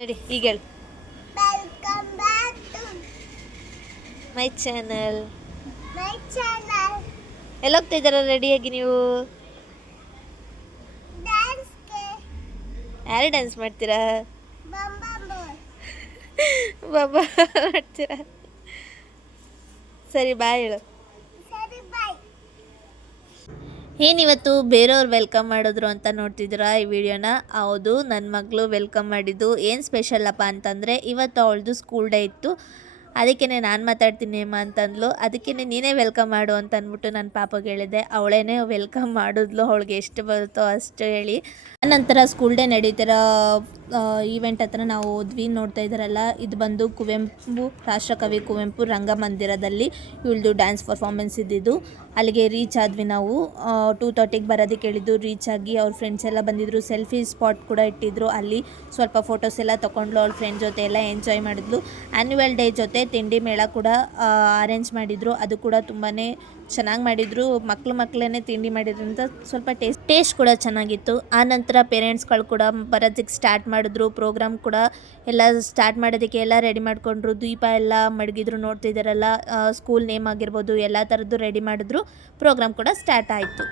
ನೋಡಿ ಈಗ ಹೇಳು. Welcome back to my channel. ಎಲ್ಲ ಹೋಗ್ತಾ ಇದ್ದಾರ ರೆಡಿಯಾಗಿ ನೀವು? ಯಾರು ಡ್ಯಾನ್ಸ್ ಮಾಡ್ತೀರಾ? ಬಾಬಾ ಮಾಡ್ತೀರಾ? ಸರಿ ಬಾಯ್ ಹೇಳು. ಏನಿವತ್ತು ಬೇರೆಯವ್ರು ವೆಲ್ಕಮ್ ಮಾಡಿದ್ರು ಅಂತ ನೋಡ್ತಿದ್ದೀರಾ ಈ ವಿಡಿಯೋನ? ಹೌದು, ನನ್ನ ಮಗಳು ವೆಲ್ಕಮ್ ಮಾಡಿದ್ದು. ಏನು ಸ್ಪೆಷಲ್ಲಪ್ಪ ಅಂತಂದರೆ ಇವತ್ತು ಅವಳದು ಸ್ಕೂಲ್ ಡೇ ಇತ್ತು. ಅದಕ್ಕೇ ನಾನು ಮಾತಾಡ್ತೀನಿ ಅಮ್ಮ ಅಂತಂದ್ಲು. ಅದಕ್ಕೇ ನೀನೇ ವೆಲ್ಕಮ್ ಮಾಡು ಅಂತ ಅಂದ್ಬಿಟ್ಟು ನನ್ನ ಪಾಪಗೆ ಹೇಳಿದೆ. ಅವಳೇನೇ ವೆಲ್ಕಮ್ ಮಾಡಿದ್ಲು, ಅವಳಿಗೆ ಎಷ್ಟು ಬರುತ್ತೋ ಅಷ್ಟು ಹೇಳಿ. ನಂತರ ಸ್ಕೂಲ್ ಡೇ ನಡೀತಿರೋ ಈವೆಂಟ್ ಹತ್ರ ನಾವು ಹೋದ್ವಿ. ನೋಡ್ತಾ ಇದ್ದಾರಲ್ಲ, ಇದು ಬಂದು ಕುವೆಂಪು, ರಾಷ್ಟ್ರಕವಿ ಕುವೆಂಪು ರಂಗಮಂದಿರದಲ್ಲಿ ಇವಳ್ದು ಡ್ಯಾನ್ಸ್ ಪರ್ಫಾರ್ಮೆನ್ಸ್ ಇದ್ದಿದ್ದು. ಅಲ್ಲಿಗೆ ರೀಚ್ ಆದ್ವಿ ನಾವು. 2:30ಗೆ ಬರೋದಕ್ಕೆ ಹೇಳಿದ್ದು. ರೀಚ್ ಆಗಿ ಅವ್ರ ಫ್ರೆಂಡ್ಸ್ ಎಲ್ಲ ಬಂದಿದ್ದರು. ಸೆಲ್ಫಿ ಸ್ಪಾಟ್ ಕೂಡ ಇಟ್ಟಿದ್ರು. ಅಲ್ಲಿ ಸ್ವಲ್ಪ ಫೋಟೋಸ್ ಎಲ್ಲ ತೊಗೊಂಡ್ಲು. ಅವ್ಳ ಫ್ರೆಂಡ್ ಜೊತೆ ಎಲ್ಲ ಎಂಜಾಯ್ ಮಾಡಿದ್ಲು. ಆ್ಯನ್ಯುವಲ್ ಡೇ ಜೊತೆ ತಿಂಡಿ ಮೇಳ ಕೂಡ ಅರೇಂಜ್ ಮಾಡಿದರು. ಅದು ಕೂಡ ತುಂಬಾ ಚೆನ್ನಾಗಿ ಮಾಡಿದರು. ಮಕ್ಕಳೇ ತಿಂಡಿ ಮಾಡಿದ್ರಿಂದ ಸ್ವಲ್ಪ ಟೇಸ್ಟ್ ಕೂಡ ಚೆನ್ನಾಗಿತ್ತು. ಆನಂತರ ಪೇರೆಂಟ್ಸ್ಗಳು ಕೂಡ ಬರೋದಕ್ಕೆ ಸ್ಟಾರ್ಟ್ ಮಾಡಿದ್ರು. ಪ್ರೋಗ್ರಾಮ್ ಕೂಡ ಎಲ್ಲ ಸ್ಟಾರ್ಟ್ ಮಾಡೋದಕ್ಕೆ ಎಲ್ಲ ರೆಡಿ ಮಾಡಿಕೊಂಡ್ರು. ದೀಪ ಎಲ್ಲ ಮಡಗಿದ್ರು. ನೋಡ್ತಿದ್ದಾರಲ್ಲ, ಸ್ಕೂಲ್ ನೇಮ್ ಆಗಿರ್ಬೋದು ಎಲ್ಲ ಥರದ್ದು ರೆಡಿ ಮಾಡಿದ್ರು. ಪ್ರೋಗ್ರಾಮ್ ಕೂಡ ಸ್ಟಾರ್ಟ್ ಆಯಿತು.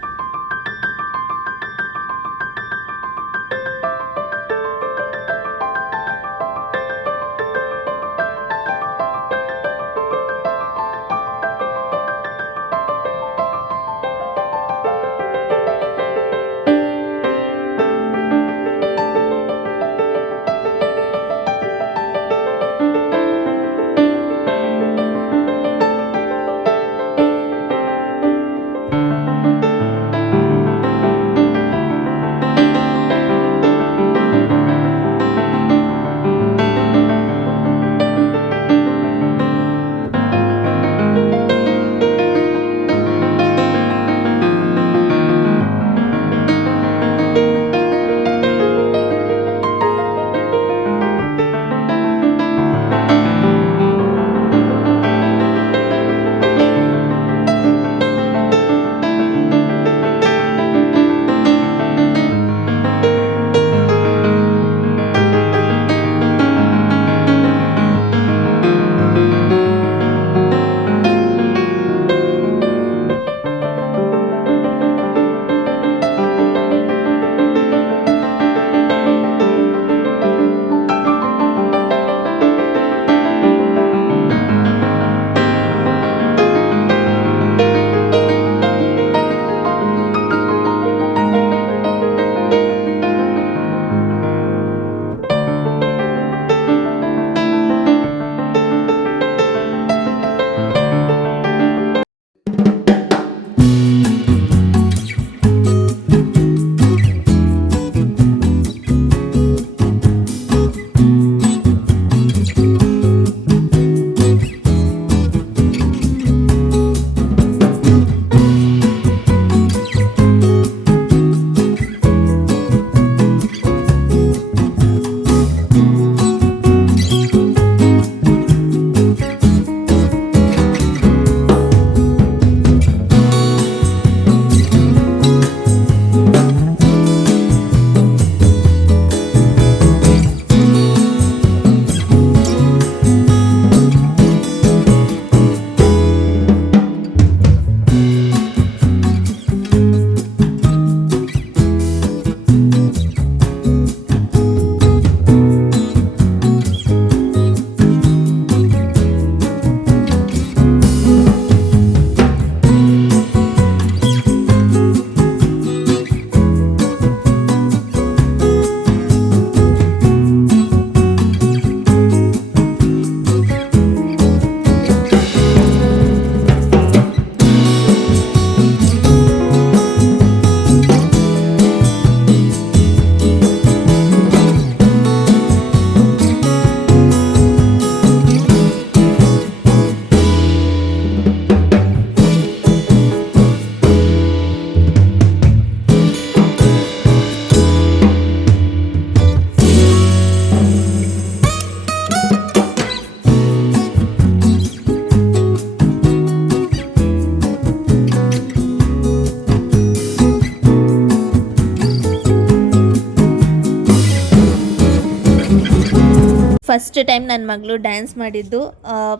ಫಸ್ಟ್ ಟೈಮ್ ನನ್ನ ಮಗಳು ಡ್ಯಾನ್ಸ್ ಮಾಡಿದ್ದು.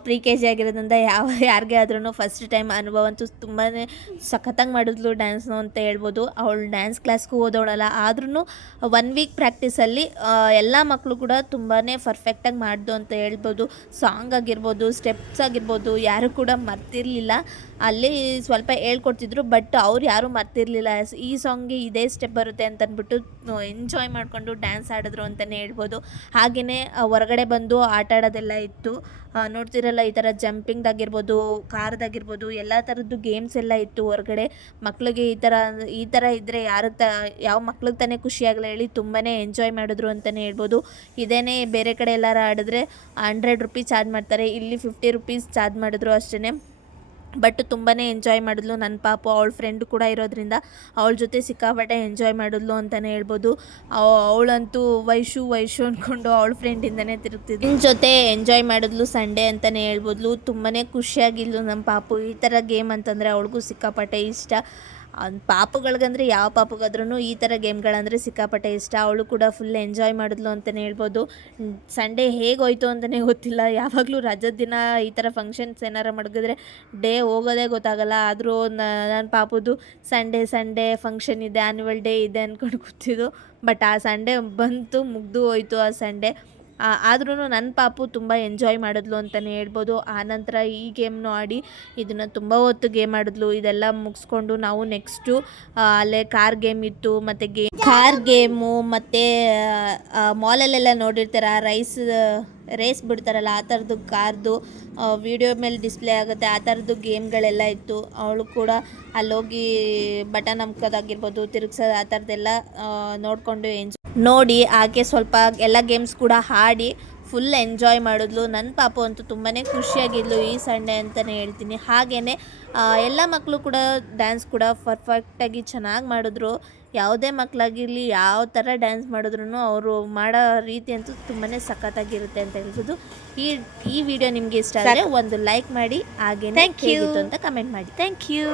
ಪ್ರಿ ಕೆ ಜಿ ಆಗಿರೋದ್ರಿಂದ ಯಾರಿಗೇ ಆದ್ರೂ ಫಸ್ಟ್ ಟೈಮ್ ಅನುಭವ ಅಂತೂ ತುಂಬಾ ಸಖತ್ತಾಗಿ ಮಾಡಿದ್ಲು ಡ್ಯಾನ್ಸ್ನು ಅಂತ ಹೇಳ್ಬೋದು. ಅವಳು ಡ್ಯಾನ್ಸ್ ಕ್ಲಾಸ್ಗೂ ಓದೋಳಲ್ಲ, ಆದ್ರೂ 1 ವೀಕ್ ಪ್ರಾಕ್ಟೀಸಲ್ಲಿ ಎಲ್ಲ ಮಕ್ಕಳು ಕೂಡ ತುಂಬಾ ಪರ್ಫೆಕ್ಟಾಗಿ ಮಾಡಿದ್ದು ಅಂತ ಹೇಳ್ಬೋದು. ಸಾಂಗ್ ಆಗಿರ್ಬೋದು, ಸ್ಟೆಪ್ಸ್ ಆಗಿರ್ಬೋದು, ಯಾರು ಕೂಡ ಮರ್ತಿರಲಿಲ್ಲ. ಅಲ್ಲಿ ಸ್ವಲ್ಪ ಹೇಳ್ಕೊಡ್ತಿದ್ರು, ಬಟ್ ಅವ್ರು ಯಾರೂ ಮರ್ತಿರಲಿಲ್ಲ. ಈ ಸಾಂಗ್ಗೆ ಇದೇ ಸ್ಟೆಪ್ ಬರುತ್ತೆ ಅಂತ ಅಂದ್ಬಿಟ್ಟು ಎಂಜಾಯ್ ಮಾಡಿಕೊಂಡು ಡ್ಯಾನ್ಸ್ ಆಡಿದ್ರು ಅಂತಲೇ ಹೇಳ್ಬೋದು. ಹಾಗೆಯೇ ಹೊರಗಡೆ ಬಂದು ಆಟ ಆಡೋದೆಲ್ಲ ಇತ್ತು. ನೋಡ್ತಿರಲ್ಲ, ಈ ಥರ ಜಂಪಿಂಗ್ದಾಗಿರ್ಬೋದು, ಕಾರ್ದಾಗಿರ್ಬೋದು, ಎಲ್ಲ ಥರದ್ದು ಗೇಮ್ಸ್ ಎಲ್ಲ ಇತ್ತು ಹೊರಗಡೆ. ಮಕ್ಳಿಗೆ ಈ ಥರ ಇದ್ದರೆ ಯಾವ ಮಕ್ಳಿಗೆ ತಾನೇ ಖುಷಿಯಾಗಲ್ಲ ಹೇಳಿ, ತುಂಬಾ ಎಂಜಾಯ್ ಮಾಡಿದ್ರು ಅಂತಲೇ ಹೇಳ್ಬೋದು. ಇದೇನೇ ಬೇರೆ ಕಡೆ ಎಲ್ಲಾರು ಆಡಿದ್ರೆ 100 ರೂಪೀಸ್ ಚಾರ್ಜ್ ಮಾಡ್ತಾರೆ, ಇಲ್ಲಿ 50 ರೂಪೀಸ್ ಚಾರ್ಜ್ ಮಾಡಿದ್ರು ಅಷ್ಟೇ. ಬಟ್ ತುಂಬಾ ಎಂಜಾಯ್ ಮಾಡಿದ್ಲು ನನ್ನ ಪಾಪು. ಅವಳ ಫ್ರೆಂಡು ಕೂಡ ಇರೋದ್ರಿಂದ ಅವಳ ಜೊತೆ ಸಿಕ್ಕಾಪಟ್ಟೆ ಎಂಜಾಯ್ ಮಾಡಿದ್ಲು ಅಂತಲೇ ಹೇಳ್ಬೋದು. ಅವಳಂತೂ ವೈಶು ಅಂದ್ಕೊಂಡು ಅವಳ ಫ್ರೆಂಡಿಂದನೇ ತಿರುಗ್ತಿದ್ಲು. ನಿನ್ನ ಜೊತೆ ಎಂಜಾಯ್ ಮಾಡಿದ್ಲು ಸಂಡೇ ಅಂತಲೇ ಹೇಳ್ಬೋದು. ತುಂಬಾ ಖುಷಿಯಾಗಿದ್ಲು ನಮ್ಮ ಪಾಪು. ಈ ಥರ ಗೇಮ್ ಅಂತಂದರೆ ಅವಳಿಗೂ ಸಿಕ್ಕಾಪಟ್ಟೆ ಇಷ್ಟ. ಪಾಪುಗಳಿಗಂದರೆ ಯಾವ ಪಾಪುಗಾದ್ರೂ ಈ ಥರ ಗೇಮ್ಗಳಂದರೆ ಸಿಕ್ಕಾಪಟ್ಟೆ ಇಷ್ಟ. ಅವಳು ಕೂಡ ಫುಲ್ ಎಂಜಾಯ್ ಮಾಡಿದ್ಲು ಅಂತಲೇ ಹೇಳ್ಬೋದು. ಸಂಡೇ ಹೇಗೋಯ್ತು ಅಂತಲೇ ಗೊತ್ತಿಲ್ಲ. ಯಾವಾಗಲೂ ರಜದ ದಿನ ಈ ಥರ ಫಂಕ್ಷನ್ಸ್ ಏನಾರು ಮಡಗಿದ್ರೆ ಡೇ ಹೋಗೋದೇ ಗೊತ್ತಾಗಲ್ಲ. ಆದರೂ ನನ್ನ ಪಾಪುದು ಸಂಡೇ ಫಂಕ್ಷನ್ ಇದೆ, ಆ್ಯನ್ಯುವಲ್ ಡೇ ಇದೆ ಅಂದ್ಕೊಂಡು ಕೂತಿದ್ದು. ಬಟ್ ಆ ಸಂಡೇ ಬಂತು, ಮುಗ್ದು ಹೋಯ್ತು ಆ ಸಂಡೇ. ಆದ್ರೂ ನನ್ನ ಪಾಪು ತುಂಬ ಎಂಜಾಯ್ ಮಾಡಿದ್ಲು ಅಂತಲೇ ಹೇಳ್ಬೋದು. ಆನಂತರ ಈ ಗೇಮ್ನು ಆಡಿ ಇದನ್ನು ತುಂಬ ಹೊತ್ತು ಗೇಮ್ ಆಡಿದ್ಲು. ಇದೆಲ್ಲ ಮುಗಿಸ್ಕೊಂಡು ನಾವು ನೆಕ್ಸ್ಟು ಅಲ್ಲೇ ಕಾರ್ ಗೇಮ್ ಇತ್ತು, ಮತ್ತು ಕಾರ್ ಗೇಮು, ಮತ್ತು ಮಾಲಲ್ಲೆಲ್ಲ ನೋಡಿರ್ತಾರೆ ರೇಸ್ ಬಿಡ್ತಾರಲ್ಲ, ಆ ಥರದ್ದು ಕಾರ್ದು ವಿಡಿಯೋ ಮೇಲೆ ಡಿಸ್ಪ್ಲೇ ಆಗುತ್ತೆ, ಆ ಥರದ್ದು ಗೇಮ್ಗಳೆಲ್ಲ ಇತ್ತು. ಅವಳು ಕೂಡ ಅಲ್ಲೋಗಿ ಬಟನ್ ಅಮ್ಕೋದಾಗಿರ್ಬೋದು, ತಿರುಗ್ಸೋದು, ಆ ಥರದ್ದೆಲ್ಲ ನೋಡಿಕೊಂಡು ನೋಡಿ ಆಕೆ ಸ್ವಲ್ಪ ಎಲ್ಲ ಗೇಮ್ಸ್ ಕೂಡ ಆಡಿ ಫುಲ್ ಎಂಜಾಯ್ ಮಾಡಿದ್ಲು. ನನ್ನ ಪಾಪು ಅಂತೂ ತುಂಬಾ ಖುಷಿಯಾಗಿದ್ಲು ಈ ಸಂಡೇ ಅಂತಲೇ ಹೇಳ್ತೀನಿ. ಹಾಗೆಯೇ ಎಲ್ಲ ಮಕ್ಕಳು ಕೂಡ ಡ್ಯಾನ್ಸ್ ಕೂಡ ಪರ್ಫೆಕ್ಟಾಗಿ ಚೆನ್ನಾಗಿ ಮಾಡಿದ್ರು. ಯಾವುದೇ ಮಕ್ಕಳಾಗಿರಲಿ, ಯಾವ ಥರ ಡ್ಯಾನ್ಸ್ ಮಾಡಿದ್ರು ಅವರು ಮಾಡೋ ರೀತಿ ಅಂತೂ ತುಂಬಾ ಸಖತ್ತಾಗಿರುತ್ತೆ ಅಂತ ಹೇಳ್ಬೋದು. ಈ ವಿಡಿಯೋ ನಿಮಗೆ ಇಷ್ಟ ಆದರೆ ಒಂದು ಲೈಕ್ ಮಾಡಿ, ಹಾಗೆಯೇ ಹೇಗಿತ್ತು ಅಂತ ಕಮೆಂಟ್ ಮಾಡಿ. Thank you.